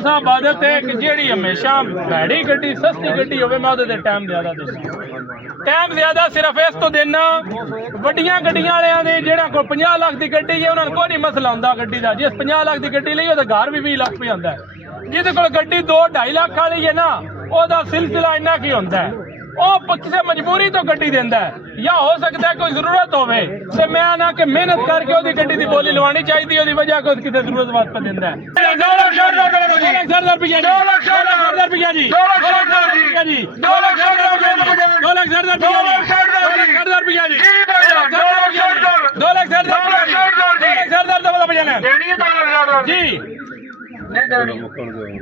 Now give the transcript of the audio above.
सरदार साहब आदत है कि जेड़ी हमेशा भैड़ी गड्डी सस्ती गड्डी होवे मैं उहदे ते टाइम ज्यादा देना टाइम ज्यादा सिर्फ इस तो देना वड्डियां गड्डियां वालियां दे जेड़ा कोई 50 लाख दी गड्डी है उन्हां नूं कोई नहीं मसला हुंदा गड्डी दा जिस 50 लाख दी गड्डी लई ओहदा घर भी 20 लाख पे आंदा है जिहदे कोल गड्डी 2-2.5 लाख वाली है ना ओहदा सिलसिला इन्ना की हुंदा है किसी मजबूरी तो गड्डी देंदा है या हो सकता है कोई जरूरत होवे ते मैं ना कि मेहनत करके ओदी गड्डी दी बोली लवानी चाहिए ओदी वजह कोई किसी जरूरत वास्ते देंदा है 2 लाख रुपया जी 2 लाख रुपया जी 2 लाख रुपया जी 2 लाख जी